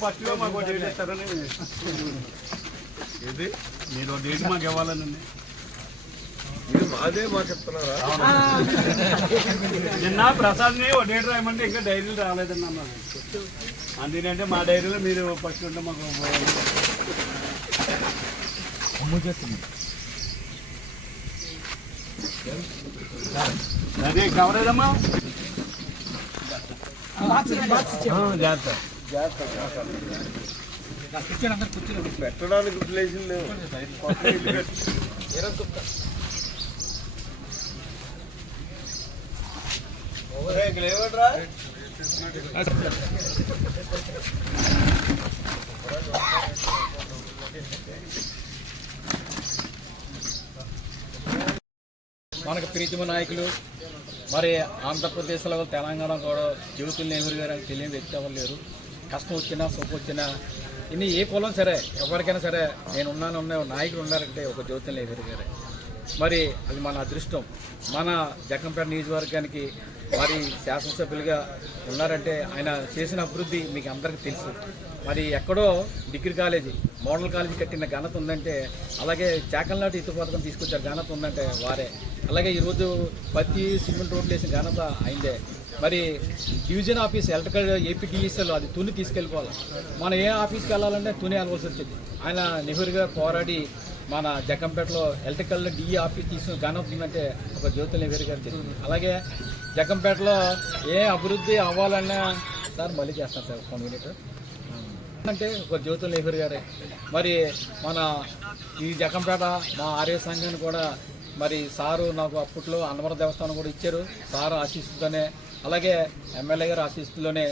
ఫస్ట్లో మాకు డేట్ ఇస్తారని ఇది మీరు డేట్ మాకు ఇవ్వాలనండి. మాదే మా చెప్తున్నారా? నిన్న ప్రసాద్ని ఓ డేట్ రాయమంటే ఇంకా డైరీలు రాలేదండి అన్నారు. అందుకంటే మా డైరీలో మీరు ఫస్ట్ ఉంటే మాకు అదే కవర్ ఏదమ్మా జాగ్రత్త పెట్టడానికి ప్లేసులు లేవు. లేవట్రా మనకు ప్రీతిమ నాయకులు మరి ఆంధ్రప్రదేశ్లో తెలంగాణ కూడా జ్యోతుల్ నెహ్రూ గారు అని తెలియని వ్యక్తి ఎవరు లేరు. కష్టం వచ్చినా సుఖం వచ్చినా ఇన్ని ఏ కులం సరే ఎవరికైనా సరే నేను ఉన్నాను నాయకులు ఉన్నారంటే ఒక జ్యోతుల్ నెహ్రూ గారే. మరి అది మన అదృష్టం. మన జగ్గంపేట నియోజకవర్గానికి మరి శాసనసభ్యులుగా ఉన్నారంటే ఆయన చేసిన అభివృద్ధి మీకు అందరికీ తెలుసు. మరి ఎక్కడో డిగ్రీ కాలేజీ మోడల్ కాలేజీ కట్టిన ఘనత ఉందంటే, అలాగే చాకల్నాటి ఇతర పథకం తీసుకొచ్చారు ఘనత ఉందంటే వారే. అలాగే ఈరోజు పత్తి సిమెంట్ రోడ్లు వేసిన ఘనత అయిందే. మరి డివిజన్ ఆఫీస్ ఎలక్ట్రికల్ ఏపీటీఎస్ఎల్ అది తుని తీసుకెళ్ళిపోవాలి. మనం ఏ ఆఫీస్కి వెళ్ళాలంటే తుని వెళ్ళవలసి వచ్చింది. ఆయన నెహ్రూగా పోరాడి మన జగ్గంపేటలో ఎలక్ట్రికల్ డిఈ ఆఫీస్ తీసుకుని ఘనత ఉందంటే ఒక జ్యోతుల్ నెహ్రూ గారు తెలిసింది. అలాగే జగ్గంపేటలో ఏ అభివృద్ధి అవ్వాలన్నా సార్ మళ్ళీ చేస్తాను సార్ 1 మినిట్ అంటే ఒక జ్యోతుల్ నెహ్రూ గారే. మరి మన ఈ జగ్గంపేట మా ఆర్య సంఘాన్ని కూడా మరి సారు నాకు అప్పట్లో అన్నవరం దేవస్థానం కూడా ఇచ్చారు. సారు ఆశీస్సుతోనే, అలాగే ఎమ్మెల్యే గారు ఆశీస్సులోనే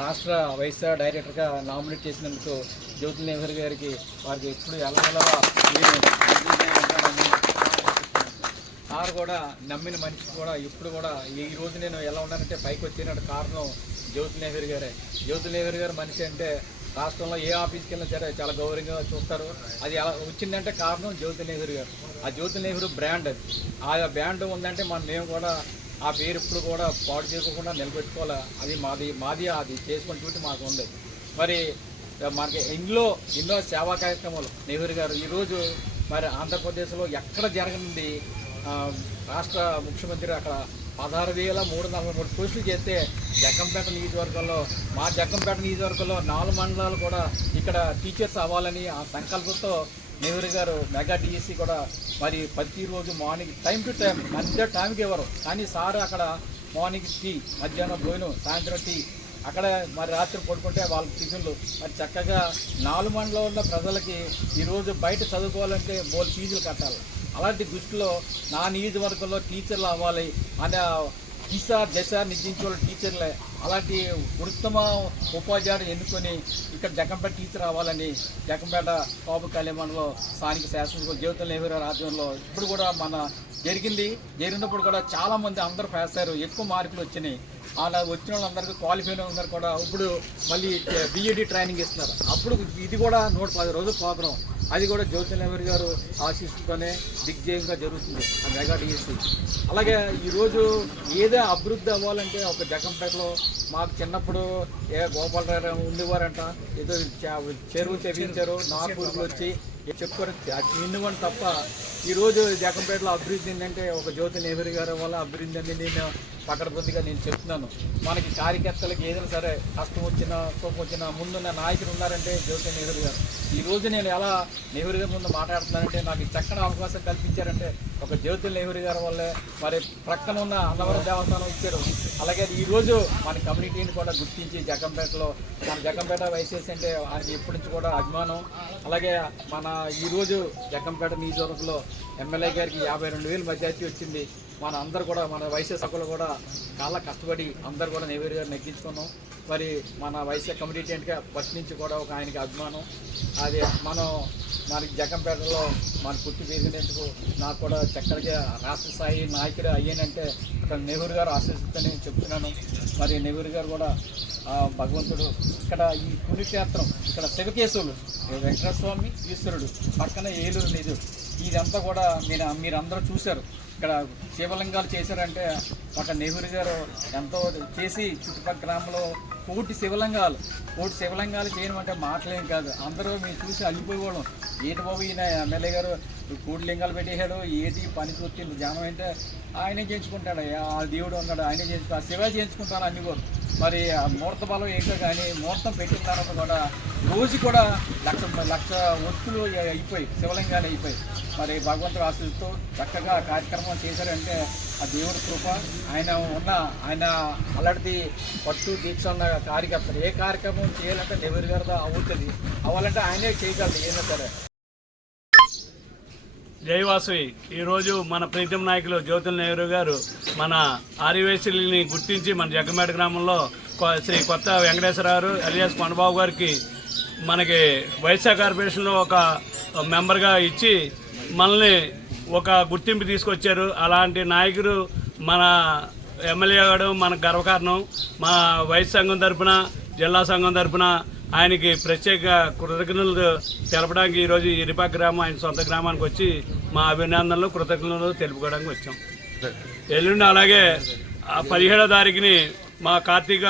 రాష్ట్ర వైస్ డైరెక్టర్గా నామినేట్ చేసినందుకు జ్యోతుల్ నెహ్రూ గారికి వారికి ఎప్పుడు ఎలా సార్ కూడా నమ్మిన మనిషి కూడా ఇప్పుడు కూడా ఈ రోజు నేను ఎలా ఉన్నానంటే పైకి వచ్చినట్టు కారణం జ్యోతుల్ నెహ్రూ గారే. జ్యోతుల్ నెహ్రూ గారు మనిషి అంటే రాష్ట్రంలో ఏ ఆఫీస్కి వెళ్ళినా సరే చాలా గౌరవంగా చూస్తారు. అది ఎలా వచ్చిందంటే కారణం జ్యోతుల్ నెహ్రూ గారు. ఆ జ్యోతుల్ నెహ్రూ బ్రాండ్ అది. ఆ బ్రాండ్ ఉందంటే మేము కూడా ఆ పేరు ఇప్పుడు కూడా పాడు చేసుకోకుండా నిలబెట్టుకోవాలి. అది మాది అది చేసుకుంటూ మాకు ఉంది. మరి మనకి ఎన్నో సేవా కార్యక్రమాలు నెహ్రూ గారు ఈరోజు మరి ఆంధ్రప్రదేశ్లో ఎక్కడ జరగనుంది. రాష్ట్ర ముఖ్యమంత్రి అక్కడ 16,343 పోస్టులు చేస్తే జగ్గంపేట నియోజకవర్గంలో మా జగ్గంపేట నియోజకవర్గంలో 4 మండలాలు కూడా ఇక్కడ టీచర్స్ అవ్వాలని ఆ సంకల్పంతో నెహ్రూ గారు మెగా డిఎస్సి కూడా మరి ప్రతిరోజు మార్నింగ్ టైం టు టైం మధ్య టైంకి ఇవ్వరు, కానీ సార్ అక్కడ మార్నింగ్ టీ, మధ్యాహ్నం భోజనం, సాయంత్రం టీ, అక్కడ మరి రాత్రి పడుకుంటే వాళ్ళకి టిఫిన్లు. మరి చక్కగా 4 మండలంలో ఉన్న ప్రజలకి ఈరోజు బయట చదువుకోవాలంటే ఫీజులు కట్టాలి. అలాంటి దృష్టిలో నా నియోజకవర్గంలో టీచర్లు అవ్వాలి అనే దశ నిర్దించే టీచర్లే. అలాంటి ఉత్తమ ఉపాధ్యాయుడు ఎన్నుకొని ఇక్కడ జగ్గంపేట టీచర్ అవ్వాలని జగ్గంపేట కాపు కళ్యాణంలో స్థానిక శాసనసభ జ్యోతుల్ నెహ్రూ రాజ్యంలో ఇప్పుడు కూడా జరిగినప్పుడు కూడా చాలామంది అందరూ వేస్తారు. ఎక్కువ మార్కులు వచ్చినాయి. అలా వచ్చిన వాళ్ళందరికీ క్వాలిఫై అందరూ కూడా ఇప్పుడు మళ్ళీ బీఈడీ ట్రైనింగ్ ఇస్తున్నారు. అప్పుడు ఇది కూడా 110 రోజుల ప్రోగ్రాం. అది కూడా జ్యోతుల్ నెహ్రూ గారు ఆశీస్సుతోనే దిగ్జయంగా జరుగుతుంది ఆ మెగా డిఎస్సి. అలాగే ఈరోజు ఏదో అభివృద్ధి అవ్వాలంటే ఒక జగ్గంపేటలో మాకు చిన్నప్పుడు గోపాలరావు ఉండేవారంట, ఏదో చెరువు చేపించారు, నాగపూర్లు వచ్చి చెప్పుకొని నిన్నువని తప్ప ఈరోజు జగ్గంపేటలో అభివృద్ధి ఏంటంటే ఒక జ్యోతుల్ నెహ్రూ గారి వల్ల అభివృద్ధి అని నేను పకడ్బందీగా నేను చెప్తున్నాను. మనకి కార్యకర్తలకు ఏదైనా సరే కష్టం వచ్చినా కోపం వచ్చినా ముందున్న నాయకులు ఉన్నారంటే జ్యోతుల్ నెహ్రూ గారు. ఈరోజు నేను ఎలా నెహ్రూ గారి ముందు మాట్లాడుతున్నానంటే నాకు చక్కని అవకాశం కల్పించారంటే ఒక జ్యోతుల్ నెహ్రూ గారి వల్లే. మరి ప్రక్కన ఉన్న అన్నవరం దేవస్థానం ఇచ్చారు. అలాగే ఈరోజు మన కమ్యూనిటీని కూడా గుర్తించి జగ్గంపేటలో మన జగ్గంపేట వైసీఎస్ అంటే ఆయనకి ఎప్పటి నుంచి కూడా అభిమానం. అలాగే మన ఈరోజు జగ్గంపేట నియోజకవర్గంలో ఎమ్మెల్యే గారికి 52,000 మెజార్టీ వచ్చింది. మన అందరూ కూడా మన వైసీఎస్ సభ్యులు కూడా చాలా కష్టపడి అందరూ కూడా నెహ్రూ గారు నెగ్గించుకున్నాం. మరి మన వైసీఆర్ కమ్యూనిటీ అంటే ఫస్ట్ నుంచి కూడా ఒక ఆయనకి అభిమానం. అది మనకి జగ్గంపేటలో మన పుట్టి పెరిగినందుకు నాకు కూడా చక్కగా రాష్ట్ర స్థాయి నాయకుడు అయ్యానంటే ఇక్కడ నెహ్రూ గారు ఆశీస్సుతోనే చెప్తున్నాను. మరి నెహ్రూ గారు కూడా భగవంతుడు ఇక్కడ ఈ పుణ్యక్షేత్రం ఇక్కడ శివకేశవులు వెంకటస్వామి ఈశ్వరుడు పక్కన ఏలూరు నిధులు ఇదంతా కూడా మీరందరూ చూశారు. ఇక్కడ శివలింగాలు చేశారంటే ఒక నెహ్రూ గారు ఎంతో చేసి చుట్టుపక్కల గ్రామంలో కోటి శివలింగాలు చేయడం అంటే మాటలేం కాదు. అందరూ మీరు చూసి అల్లిపోయేవాళ్ళం. ఏంటి బాబు ఈయన ఎమ్మెల్యే గారు కోటి లింగాలు పెట్టేశాడు, ఏంటి పని చూస్తుంది జనం అంటే ఆయనే చేయించుకుంటాడు. ఆ దేవుడు ఉన్నాడు, ఆయనే చేయించుకుంటాడు. శివ చేయించుకుంటారు అన్ని కూడా. మరి ఆ ముహూర్త బలం ఏంటో కానీ ముహూర్తం పెట్టిన తర్వాత కూడా రోజు కూడా లక్ష వస్తువులు అయిపోయి శివలింగాలు అయిపోయి. మరి భగవంతుడు ఆశీస్సుతో చక్కగా కార్యక్రమం చేశారంటే ఆ దేవుడి కృప. ఆయన అలాంటిది పట్టు దీక్ష ఉన్న కార్యకర్తలు. ఏ కార్యక్రమం చేయాలంటే నెహ్రూ గారితో అవుతుంది, అవ్వాలంటే ఆయనే చేయగలరు ఏమైనా సరే. జైవాసవి ఈరోజు మన ప్రీతం నాయకులు జ్యోతుల నెహ్రూ గారు మన ఆదివాసీలని గుర్తించి మన జగ్గంపేట గ్రామంలో శ్రీ కొత్త వెంకటేశ్వరరావు ఎలియాస్ కొండబాబు గారికి మనకి వైఎస్ఆర్ కార్పొరేషన్లో ఒక మెంబర్గా ఇచ్చి మనల్ని ఒక గుర్తింపు తీసుకొచ్చారు. అలాంటి నాయకుడు మన ఎమ్మెల్యే గారు మనకు గర్వకారణం. మా వైఎస్ సంఘం తరఫున, జిల్లా సంఘం తరఫున ఆయనకి ప్రత్యేక కృతజ్ఞతలు తెలపడానికి ఈరోజు ఇరిపాక గ్రామం ఆయన సొంత గ్రామానికి వచ్చి మా అభినందనలు కృతజ్ఞతలు తెలుపుకోవడానికి వచ్చాం. ఎల్లుండి అలాగే 17వ తారీఖుని మా కార్తీక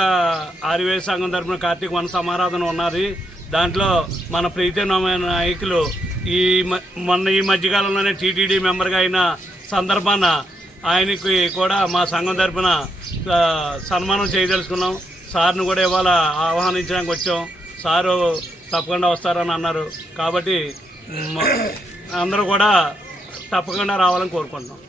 ఆదివాసీ సంఘం తరఫున కార్తీక వన సమారాధన ఉన్నది. దాంట్లో మన ప్రీతమైన నాయకులు ఈ మధ్యకాలంలోనే టీటీడీ మెంబర్గా అయిన సందర్భాన ఆయనకి కూడా మా సంఘం తరఫున సన్మానం చేయదలుచుకున్నాం. సార్ను కూడా ఇవాళ ఆహ్వానించడానికి వచ్చాం. సారు తప్పకుండా వస్తారని అన్నారు. కాబట్టి అందరూ కూడా తప్పకుండా రావాలని కోరుకుంటున్నాం.